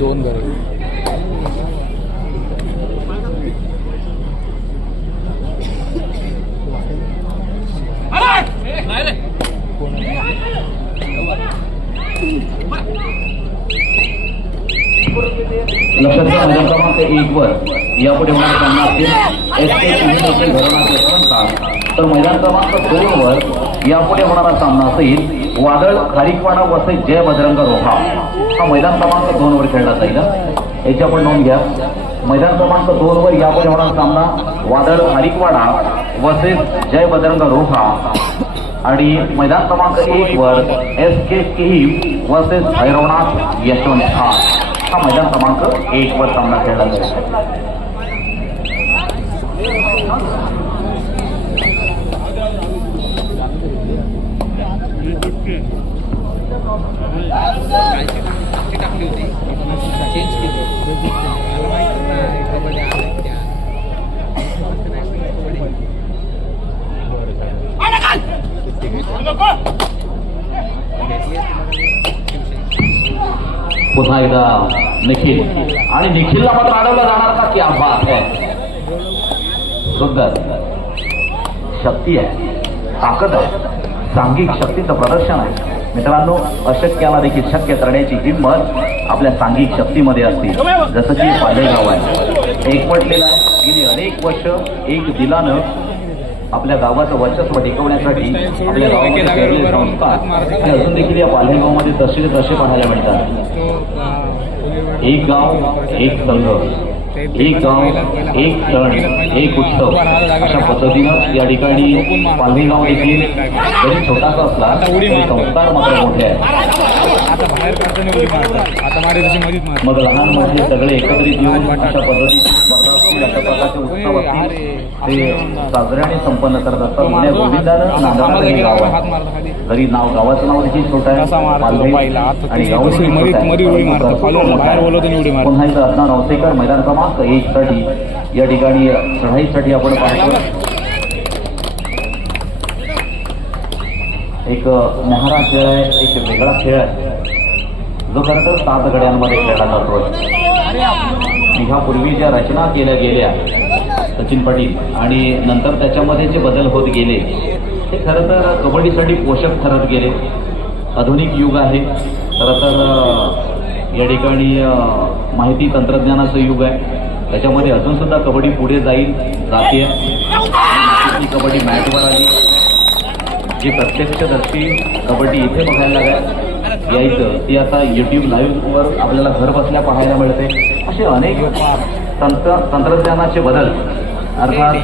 दोन घर. लक्षात घ्या मैदान क्रमांक एक वर. यापुढे होणारा सामना असेल एस के सिंधुदुर्ग घराण्याचे संस्था तर मैदान क्रमांक दोन वर यापुढे होणारा सामना असेल वादळ खारीकवाडा वसई जय बजरंग रोहा. हा मैदान क्रमांक दोन वर खेळला जाईल. याची आपण नोंद घ्या. मैदान क्रमांक दोन वर यापुढे होणार सामना वादळ खारीकवाडा वसे जय बजरंग रोहा. आणि मैदान क्रमांक एक वर S K Kihim versus Bhairavnath Yashwant हा हा मैदान क्रमांक एक वर सामना खेळला जाईल. पुन्हा एकदा निखिल. आणि निखिलला मात्र अडवलं जाणार का? की बात आहे. सुंदर. शक्ती आहे. ताकद आहे. सांघिक शक्तीचं प्रदर्शन आहे. मित्रांनो अशक्याला देखील शक्य करण्याची हिंमत आपल्या सांघिक शक्तीमध्ये असते. जसं की पालेगाव आहे एकवटलेला आहे. गेली अनेक वर्ष एक दिलानं आपल्या गावाचं वर्चस्व टिकवण्यासाठी आपल्या गावामध्ये संस्था संस्कार अजून देखील या पालेगावमध्ये तसे तसे पाहायला मिळतात. एक गाव एक संघ. एक गाव एक सण एक उत्सव. अशा पद्धतीनं या ठिकाणी पालघेगाव देखील जरी छोटासा असला तरी संस्कार मात्र मोठे आहेत. आता बाहेर काढताना उडी मारतात. आता मारे मधीच मारतात. मग लहान मोठे सगळे एकत्रित येऊन अशा पद्धतीचे स्पर्धा असतील अशा प्रकारचे उत्सव असतील ते साजऱ्याने संपन्न करत असतात म्हणजे गोविंदानं नांदणारं हे गाव हात आहे मारता खाली? जरी नाव गावाचं नाव देखील छोटं आहे. पहिला? आणि कशी. पुन्हा एकदा अदनान औसेकर मैदान क्रमांक एक साठी या ठिकाणी चढाईसाठी आपण पाहतो. एक न्याहारा खेळ आहे एक वेगळा खेळ. आहे जो खरं तर सात गड्यांमध्ये खेळला जातो. ह्यापूर्वी ज्या रचना केल्या गेल्या सचिन पाटील आणि नंतर त्याच्यामध्ये जे बदल होत गेले ते खरं तर कबड्डीसाठी पोषक ठरत गेले. आधुनिक युग आहे. खरं तर या ठिकाणी माहिती तंत्रज्ञानाचं युग आहे. त्याच्यामध्ये अजून सुद्धा कबड्डी पुढे जाईल जाते कबड्डी मॅटवर आली. जी प्रत्यक्षदर्शी कबड्डी इथे बघायला लागाय यायचं ती आता युट्यूब लाईव्हवर आपल्याला घर बसल्या पाहायला मिळते. असे अनेक तंत्र तंत्रज्ञानाचे बदल अर्थात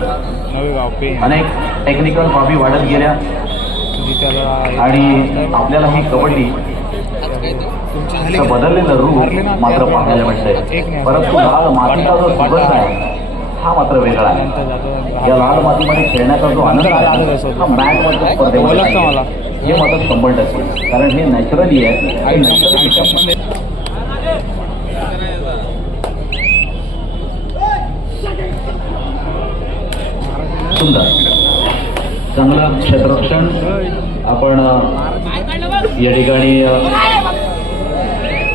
अनेक टेक्निकल बाबी वाढत गेल्या. आणि आपल्याला ही कबड्डी बदललेलं रूप मात्र पाहायला मिळतंय. परंतु लाल मातीचा जो सुगंध आहे हा मात्र वेगळा आहे. या लाल मातीमध्ये खेळण्याचा जो आनंद आहे हा मॅटवरच्या स्पर्धेमध्ये. हे मात्र शंभर टक्के. कारण हे नॅचरली आहे. हे. सुंदर. चांगलं क्षेत्ररक्षण. आपण या ठिकाणी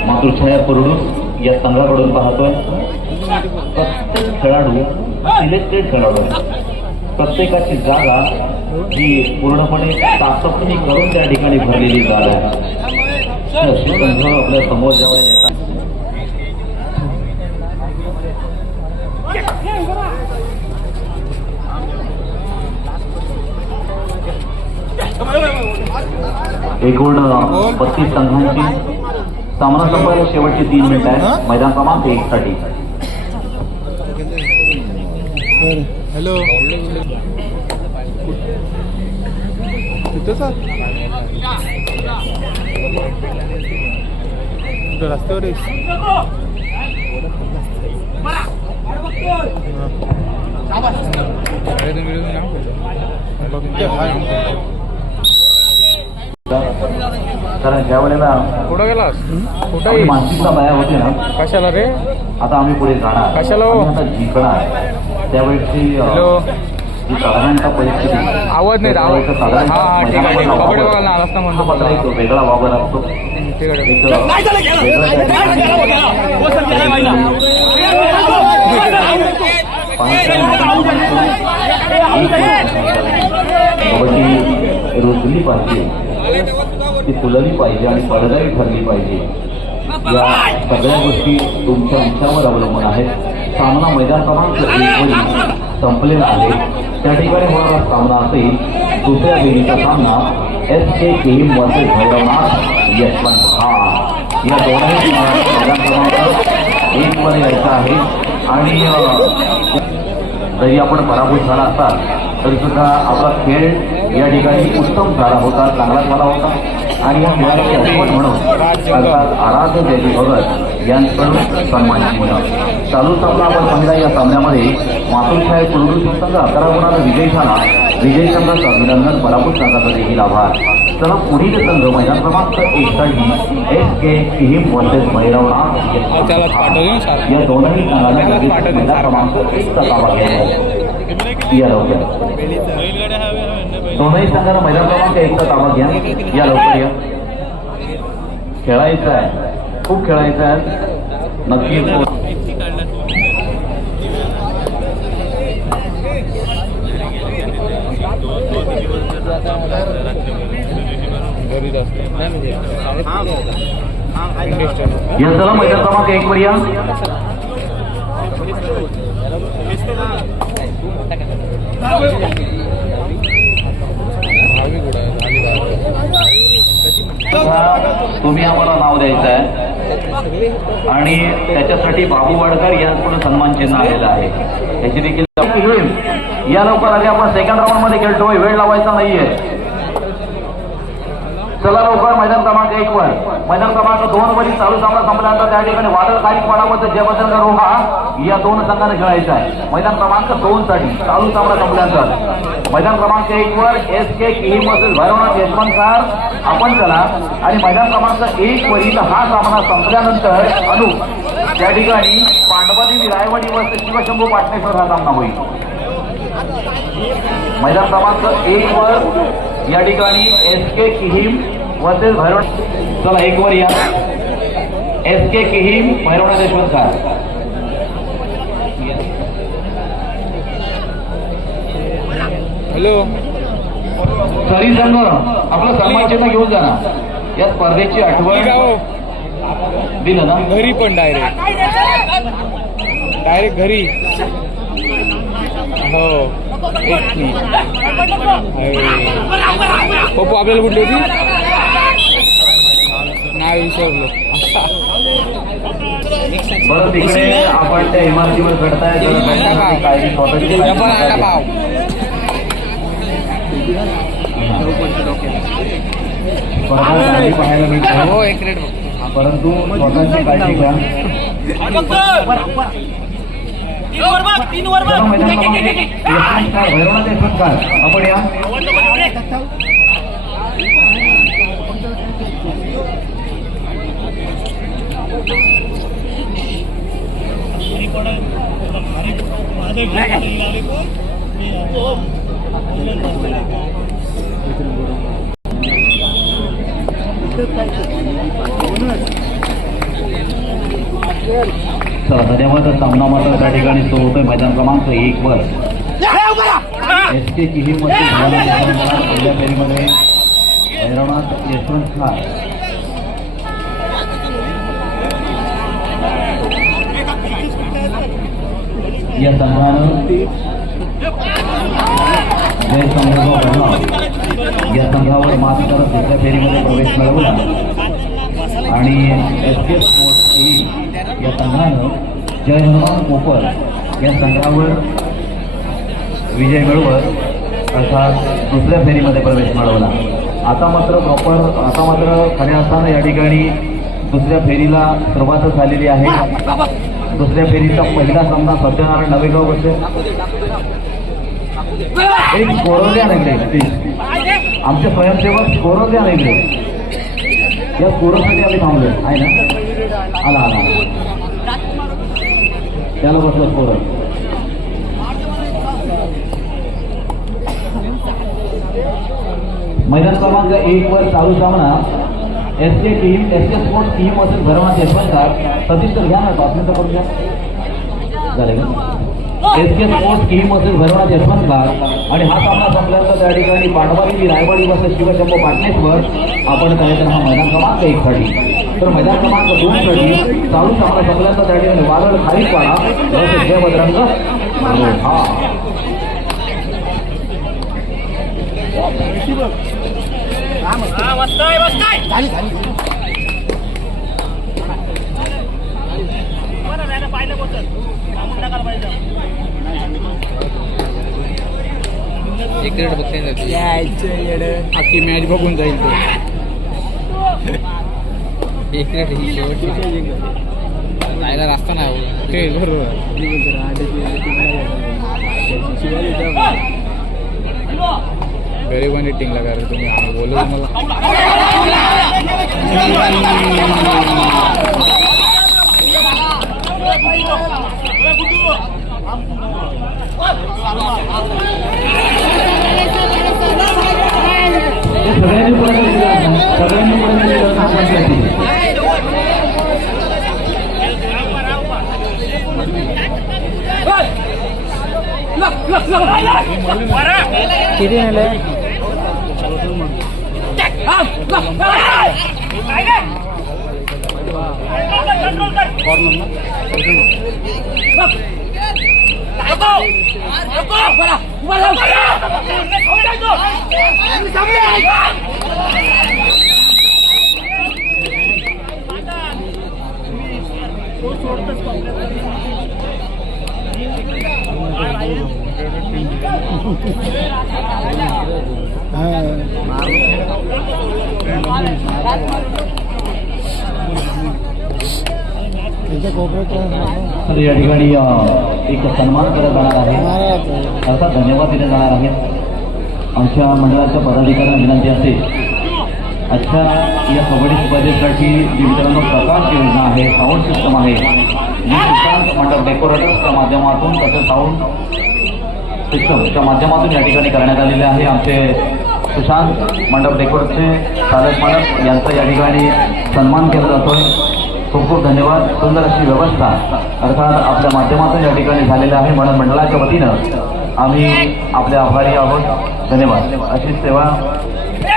मातृछाया पुरडूस या संघाकडून पाहतोय. खेळाडू सिलेक्टेड खेळाडू. प्रत्येकाची जागा ही पूर्णपणे चाचपणी करून त्या ठिकाणी भरलेली जागा संघ आपल्यासमोर ज्यावेळेला येतात एकूण पस्तीस संघांची सामना संपायला शेवटची तीन मिनिट आहे मैदान क्रमांक एक साठी हॅलो तिथंच रस्त्यावर आहेस? कारण ज्या वेळेला कुठं गेलास कुठं? मानसिकता बाया होती ना कशाला रे आता आम्ही पुढे जाणार कशाला हो? आता जिंकणार त्यावेळेची ही साधारणतः परिस्थिती आवाज नाही, साधारणतः हा, हा, ठीक आहे, कबड्डी बघायला म्हणतो. हा एक वेगळा वावर असतो एक कबड्डी रुजली पाहिजे ती फुलली पाहिजे आणि फळदायी ठरली पाहिजे. या सगळ्या गोष्टी तुमच्या इच्छावर अवलंबून आहेत. सामना मैदान क्रमांक एकवरी संपलेला आहे. त्या ठिकाणी होणारा सामना असेल दुसऱ्या फेरीचा सामना S K Kihim versus Bhairavnath Yashwant हा. या दोनही मैदान क्रमांक एक मध्ये यायचा आहे. आणि जरी आपण पराभूत झाला असता तरी सुद्धा आपला खेळ या ठिकाणी उत्तम झाला होता चांगला झाला होता. आणि या खेळाची आठवण म्हणून अर्थात आराध्य देवी भगत यांकडून सन्मान मिळाला चालू सामना आपण पाहिला या सामन्यामध्ये मातोश्राहेब कुलगुरू संघ अकरा गुणानं विजयी झाला विजयी संघाचं अभिनंदन पराभूत संघाचा देखील आभार चला पुढील संघ मैदान क्रमांक एक साठी S K Kihim versus Bhairavnath. या दोनही संघांना मैदान. क्रमांक एकचा ताबा घ्यायचा या दोनही संघांना मैदान क्रमांक एकचा ताबा घ्या. या लवकर या. खेळायचं आहे. खूप खेळायचं आहे. नक्की. घरी या चला मैदान क्रमांक एक वर या भावी कुठं आहे? झाली का? आता तुम्ही आम्हाला नाव द्यायचं आहे. आणि त्याच्यासाठी बाबू वाडकर यांकडून सन्मान चिन्ह आलेलं आहे. त्याची देखील होईल या लवकर आधी आपण सेकंड राऊंडमध्ये खेळतोय वेळ लावायचा नाहीये. चला लवकर मैदान क्रमांक एक वर. मैदान क्रमांक दोन वरील चालू सामना संपल्यानंतर त्या ठिकाणी वादळ काही पडावं जयवंत रोहा या दोन संघाने खेळायचा आहे. मैदान क्रमांक दोन साठी चालू सामना संपल्यानंतर. मैदान क्रमांक एक वर एस के किहिम असेल भैरवनाथ यशवंत आपण चला. आणि मैदान क्रमांक एक वरील हा सामना संपल्यानंतर अनु त्या ठिकाणी पांडवादेवी रायवाडी वर्सेस शिवशंभू पाटणेश्वर हा सामना होईल. मैदान क्रमांक एक वर या ठिकाणी S K Kihim versus Bhairav चला एक वर या. S K Kihim Bhairavnath Yashwant Khar hello sorry संघ आपलं सन्मान चिन्ह घेऊन जा ना. या स्पर्धेची आठवण हो. दिलं ना. घरी पण डायरेक्ट डायरेक्ट घरी. हो. एक मिनिट. अरे. पप्पू आपल्याला कुठली होती नाही विसरलो बरं तिकडे आपण त्या इमारतीवर घडताय जरा घडण्यासाठी काळजी स्वतःची काळजी डबल अंडा घ्या. पाव स्पर्धा चांगली पाहायला मिळते हो एक रेट परंतु स्वतःची काळजी घ्या तीन वर क्रमांक एक. यशवंत कार, भैरवनाथ. आपण या चला धन्यवाद सामना मात्र त्या ठिकाणी सुरू होतोय. मैदान क्रमांक एक वर. एस के मध्ये पहिल्या फेरीमध्ये भैरवनाथ यशवंत खार या संघानं जय प्रभाव या संघावर मात करत दुसऱ्या फेरीमध्ये प्रवेश मिळवला. आणि एस के संघानं जय हो हनुमान कोपर या संघावर विजय मिळवत अर्थात दुसऱ्या फेरीमध्ये प्रवेश मिळवला. आता मात्र प्रॉपर आता मात्र खऱ्या अर्थानं या ठिकाणी दुसऱ्या फेरीला सुरुवातच झालेली आहे. दुसऱ्या फेरीचा पहिला सामना सत्यनारायण नवेगाव बसेल एक कोरोल्या नाही आमचे स्वयंसेवक कोरोल्या नाही या कोरोसाठी आम्ही थांबलो आहे ना? आला आला. त्याला बसलं पोरं. मैदान क्रमांक एक वर चालू सामना. S K team S K sports team असून भरवणार यशवंत सतीश तर घ्या ना बातमी तर घ्या. झालं का? एस के स्पोर्ट्स टीम असून भरवणार यशवंत आणि हा सामना संपल्यानंतर त्या ठिकाणी पांडवाडी रायवाडी बस शिवशंभ पाटणेश्वर आपण कार्यक्रम हा मैदान क्रमांक एक साठी तर मैदान क्रमांक दोन साठी चालू सामना संपल्यानंतर त्या ठिकाणी वादळ खालीच पाडा. वर्सेस जय हा. पाहिलं बोलतात थांबून टाकायला पाहिजे एक बघता अख्खी मॅच बघून जाईल तो. एक रेट ही शेवटची जायला रास्ता नाही ते बरोबर गरिबांनी टिंगला करा तुम्ही आम्ही बोलू मला सगळ्यांनी पुढे गेलं ना, सगळ्यांनी पुढे गेलं ना, आपण त्याची. किती नेले कंट्रोल कर नको नको बरा बरा तर या ठिकाणी एक सन्मान केला जाणार आहे. अर्थात धन्यवाद दिले जाणार आहेत. आमच्या मंडळाच्या पदाधिकाऱ्यांना विनंती असते आजच्या या कबड्डी स्पर्धेसाठी जी मित्रांनो प्रकाश योजना आहे साऊंड सिस्टम आहे जी सुशांत मंडप डेकोरेटर्सच्या माध्यमातून त्याचं साऊंड सिस्टमच्या माध्यमातून या ठिकाणी करण्यात आलेले आहे. आमचे सुशांत मंडप डेकोरेटचे चालक मंडप यांचा या ठिकाणी सन्मान केला जातोय. खूप खूप धन्यवाद. सुंदर अशी व्यवस्था अर्थात आपल्या माध्यमातून या ठिकाणी झालेलं आहे. म्हणून मंडळाच्या वतीनं आम्ही आपले आभारी आहोत. धन्यवाद. अशी सेवा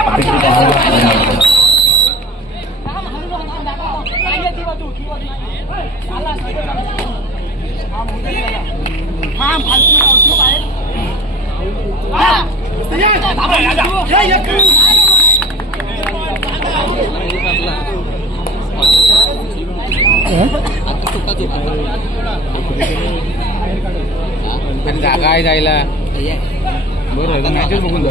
अपेक्षित आहे. धन्यवाद. आहे जायला. बरं मॅचेस बघून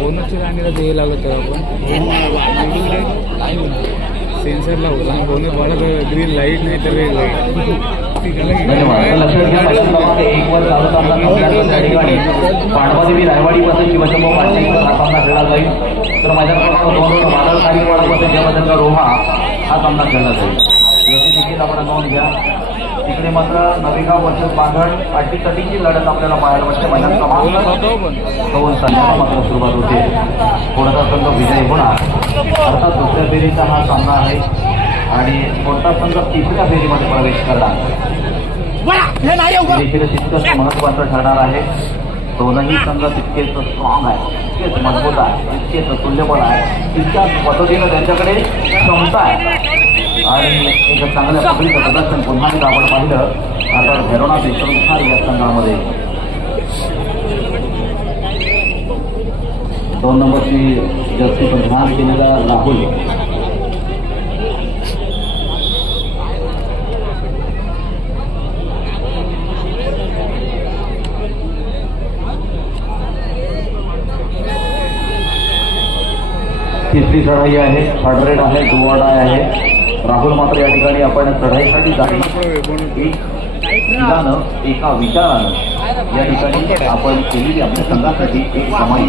बोनसच्या राणीला द्यायला लागलं तेव्हा आपण. सेन्सरला होता बोनस वाढत ग्रीन लाइट नाही तर रेड धन्यवाद. लक्षात घ्या मैदान क्रमांक एक वर चालू सामना संपल्यानंतर त्या ठिकाणी पांडवादेवी रायवाडी पासून शिवशंभू पाटील हा सामना खेळला जाईल. तर मैदान क्रमांक दोन वर बादल खारीवाडा पासून जयमदंग रोहा हा सामना खेळला जाईल. याची देखील आपण नोंद घ्या. तिकडे मात्र नवीगाव वर्षात बांधण अटीतटीची लढत आपल्याला पाहायला मिळते. मैदान क्रमांक दोन संघाला मात्र सुरुवात होते. कोणाचा संघ विजय होणार. अर्थात दुसऱ्या फेरीचा हा सामना आहे. आणि कोणता संघ तिसऱ्या फेरीमध्ये प्रवेश करणार तितकंच महत्वाचं ठरणार आहे दोनही संघ तितकेच स्ट्रॉंग आहे तितकेच मजबूत आहे तितकेच तुल्यबळ आहे तितक्याच पद्धतीनं त्यांच्याकडे क्षमता आहे. आणि एक चांगल्या पद्धतीचं प्रदर्शन पुन्हा एकदा आपण पाहिलं आता भैरवनाथ देशमुखार या संघामध्ये. दोन नंबरची जर्सी परिधान केलेला राहुल. तिसरी चढाई आहे थर्ड आहे दुवाडा आहे. राहुल मात्र या ठिकाणी आपण चढाईसाठी जाईल. एका विचारानं या ठिकाणी आपण केलेली आपल्या संघासाठी एक कमाई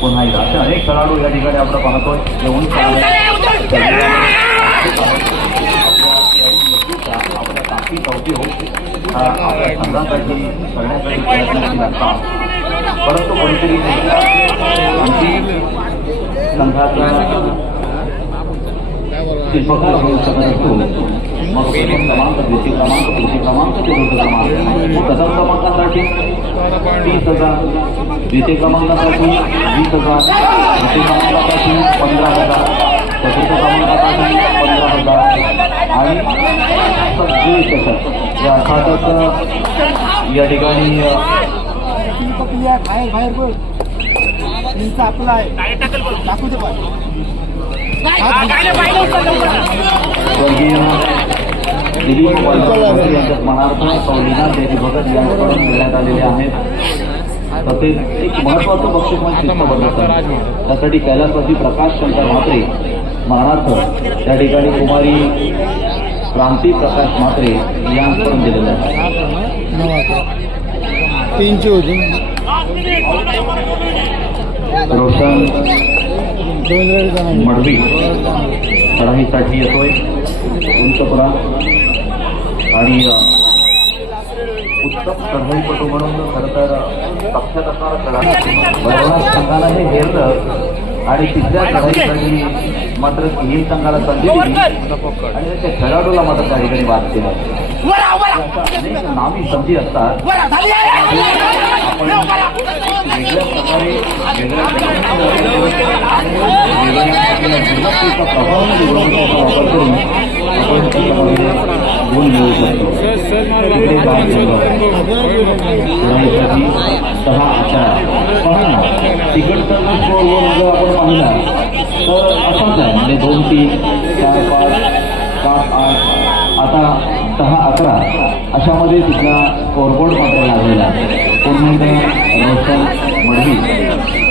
पुन्हा एकदा असे अनेक खेळाडू या ठिकाणी आपण पाहतोय. येऊन आपल्या ताकी चौथी होती. हा आपल्या संघासाठी करण्यासाठी प्रयत्न केला परंतु कोणीतरी संघाचा शिल्पकार होऊ शकत असतो. मग प्रथम क्रमांक द्वितीय क्रमांक तृतीय क्रमांक चतुर्थ क्रमांक. प्रथम क्रमांकासाठी तीस हजार द्वितीय क्रमांकासाठी वीस हजार तृतीय क्रमांकासाठी पंधरा हजार चतुर्थ क्रमांकासाठी पंधरा हजार. आणि सगळे हजार या अर्थातच या ठिकाणी अ, बाहेर बाहेर बोल आपला आहे. टाकू दे स्वर्गीय दिलीप वालकर यांच्या स्मरणार्थ कौलिना देवी भगत यांच्याकडून देण्यात आलेले आहेत तसेच एक महत्वाचं बक्षीस शिस्तबद्धता त्यासाठी कैलासवासी प्रकाश शंकर म्हात्रे स्मरणार्थ त्या ठिकाणी कुमारी क्रांती प्रकाश म्हात्रे यांच्याकडून दिलेलं आहे. तीनशे होती रोशन मडवी. चढाईसाठी येतोय. उंचपुरा. आणि उत्तम चढाईपटू म्हणून खरं तर प्रख्यात असणारा बरोबर संघाला हे हेरलं आणि तिसऱ्या चढाईसाठी मात्र तीन संघाला संधी दिली. आणि त्या खेळाडूला मात्र त्या ठिकाणी बाद केलं. अनेक नामी संधी असतात. आपण वेगळ्या प्रकारे वेगळ्या वापर करून आपण त्याच्यामध्ये गुण शकतो सर सर तिकडे बाद सहा तिकडचा जर आपण पाहिला तर असाच आहे म्हणजे दोन तीन चार पाच पाच आठ आता सहा अकरा अशामध्ये तिथला स्कोरबोर्ड मात्र लागलेला आहे. पुन्हा एकदा रोशन मडवी